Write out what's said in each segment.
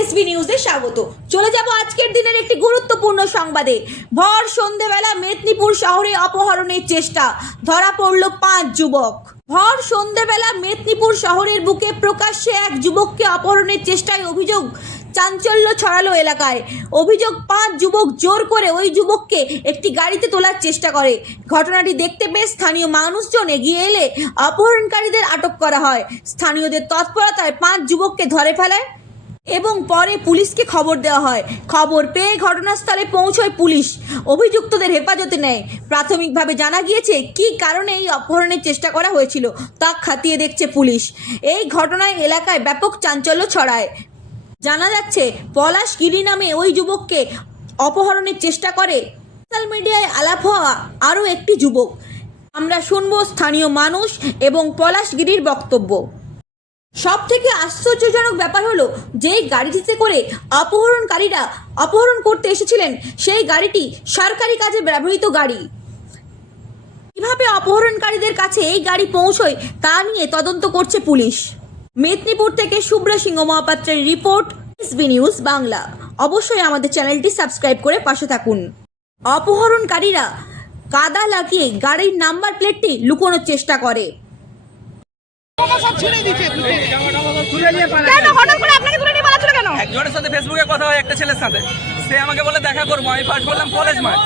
SB নিউজে স্বাগত। চলে যাব আজকের দিনের একটি গুরুত্বপূর্ণ সংবাদে। ভর সন্ধ্যেবেলা মেদিনীপুর শহরে অপহরণের চেষ্টা, ধরা পড়ল 5 যুবক। ভর সন্ধ্যেবেলা মেদিনীপুর শহরের বুকে প্রকাশ্যে এক যুবককে অপহরণের চেষ্টায় অভিযোগ চাঞ্চল্য ছড়ালো এলাকায়। অভিযোগ, 5 যুবক জোর করে ওই যুবককে একটি গাড়িতে তোলার চেষ্টা করে। ঘটনাটি দেখতে পেয়ে স্থানীয় মানুষজন এগিয়ে এলে অপহরণকারীদের আটক করা হয়। স্থানীয়দের তৎপরতায় 5 যুবককে ধরে ফেলায় এবং পরে পুলিশকে খবর দেওয়া হয়। খবর পেয়ে ঘটনাস্থলে পৌঁছয় পুলিশ, অভিযুক্তদের হেফাজতে নেয়। প্রাথমিকভাবে জানা গিয়েছে কী কারণে এই অপহরণের চেষ্টা করা হয়েছিল তা খতিয়ে দেখছে পুলিশ। এই ঘটনায় এলাকায় ব্যাপক চাঞ্চল্য ছড়ায়। জানা যাচ্ছে, পলাশগিরি নামে ওই যুবককে অপহরণের চেষ্টা করে সোশ্যাল মিডিয়ায় আলাপ হওয়া আরও একটি যুবক। আমরা শুনব স্থানীয় মানুষ এবং পলাশগিরির বক্তব্য। সব থেকে আশ্চর্যজনক ব্যাপার হলো, যেই গাড়িটিতে করে অপহরণকারীরা অপহরণ করতে এসেছিলেন সেই গাড়িটি সরকারি কাজে ব্যবহৃত গাড়ি। কিভাবে অপহরণকারীদের কাছে এই গাড়ি পৌঁছয় তা নিয়ে তদন্ত করছে পুলিশ। মেদিনীপুর থেকে শুভ্র সিংহ মহাপাত্রের রিপোর্ট, এসবি নিউজ বাংলা। অবশ্যই আমাদের চ্যানেলটি সাবস্ক্রাইব করে পাশে থাকুন। অপহরণকারীরা কাদা লাগিয়ে গাড়ির নাম্বার প্লেটটি লুকোনোর চেষ্টা করে। একজনের সাথে ফেসবুকে কথা হয় একটা ছেলের সাথে, সে আমাকে বলে দেখা করবো। আমি ফার্স্ট বললাম কলেজ মাঠ।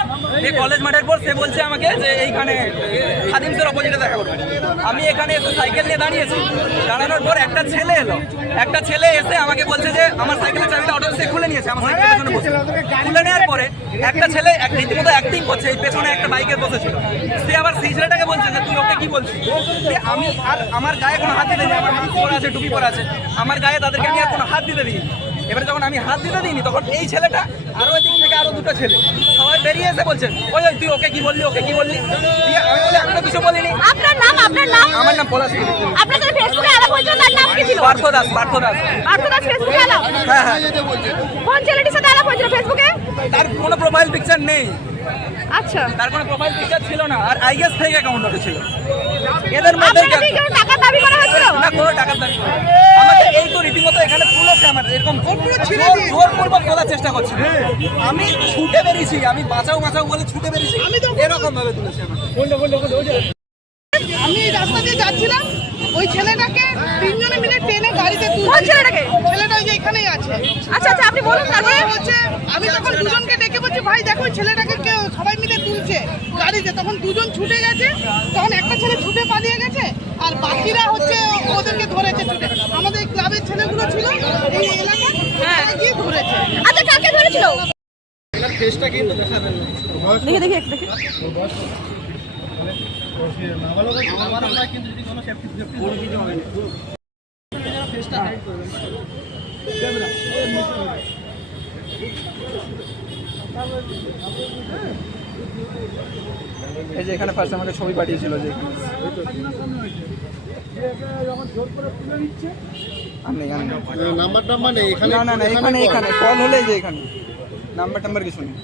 এই কলেজ মাঠের পর সে বলছে আমাকে যে এইখানে খাদিমসের অপোজিটে দেখা করবো। আমি এখানে এসে সাইকেল নিয়ে দাঁড়িয়েছি। দাঁড়ানোর পর একটা ছেলে এলো। একটা ছেলে এসে আমাকে বলছে যে আমার সাইকেলের চাবিটা অটো সে খুলে নিয়েছে। আমার সাইকেলের পেছনে বসে খুলে নেওয়ার পরে একটা ছেলে রীতিমতো অ্যাক্টিং করছে, এই পেছনে একটা বাইকের বসেছিল। সে আবার সেই ছেলেটাকে বলছে যে তুই ওকে কি বলছিস। আমি আর আমার গায়ে কোনো হাত দিতে দিই, আমার মাস্ক পরা আছে, টুপি পরা আছে, আমার গায়ে তাদেরকে আমি আর কোনো হাত দিতে দিই। এবারে যখন আমি হাত দিতে দিইনি তখন এই ছেলেটা আরো এদিক থেকে আরো দুটো ছেলে সবাই বেরিয়ে এসে বলছে, ওই তুই ওকে কি বললি, ওকে কি বললি। আমি বলি আমি তো কিছু বলিনি। আপনার নাম? আপনার নাম? আমার নাম পলাশ। আপনার সাথে ফেসবুকে আলাপ হয়েছিল, তার নাম কি ছিল? পার্থ দাস। পার্থ দাস। পার্থ দাস ফেসবুকে আলাপ? হ্যাঁ হ্যাঁ। কোন ছেলেটির সাথে আলাপ হয়েছিল ফেসবুকে? তার কোনো প্রোফাইল পিকচার নেই। আচ্ছা, তার কোনো প্রোফাইল পিকচার ছিল না, আর আইএস ফেক অ্যাকাউন্ট ছিল। এদের মধ্যে কেউ টাকা দাবি করা হয়েছিল? না, কোনো টাকার দাবি না। আমাকে এই তো রীতিমতো এখানে তুলেছে, আমার এরকম জোরপূর্বক তোলার চেষ্টা করছে। আমি ছুটে বেরিয়েছি, আমি বাঁচাও বলে ছুটে বেরিয়েছি, এরকম ভাবে তুলেছে আমাকে। আমি এই রাস্তা দিয়ে যাচ্ছিলাম, ওই ছেলেটাকে 3 জনে মিলে টেনে গাড়িতে তুলছে। কোন ছেলেটাকে? ছেলেটা ওই যে এখানেই আছে। আচ্ছা আচ্ছা, আপনি বলুন। তারপরে হচ্ছে আমি তখন দুজনকে ডেকে বলছি, ভাই দেখো ওই ছেলেটাকে কেউ সবাই মিলে তুলছে গাড়িতে। তখন দুজন ছুটে গেছে, তখন একটা ছেলে ছুটে পালিয়ে গেছে, আর বাকিরা হচ্ছে ওদেরকে ধরেছে ছুটে। আমাদের ক্লাবের ছেলেগুলো ছিল এই এলাকায়, তারা গিয়ে ধরেছে। আচ্ছা, কাকে ধরেছিল? ফেসটা কিন্তু দেখাবেন না। দেখে একটু দেখে। আমার আমরা কিন্তু যদি কোনো সেফটি কিছু হবে না। ফেসটা হাইড করবেন। এই যে এখানে ফার্স্ট আমাকে ছবি পাঠিয়েছিল যে নাম্বার টাম্বার নেই এখানে। না এখানে কল হলে যে এখানে নাম্বার টাম্বার কিছু নেই।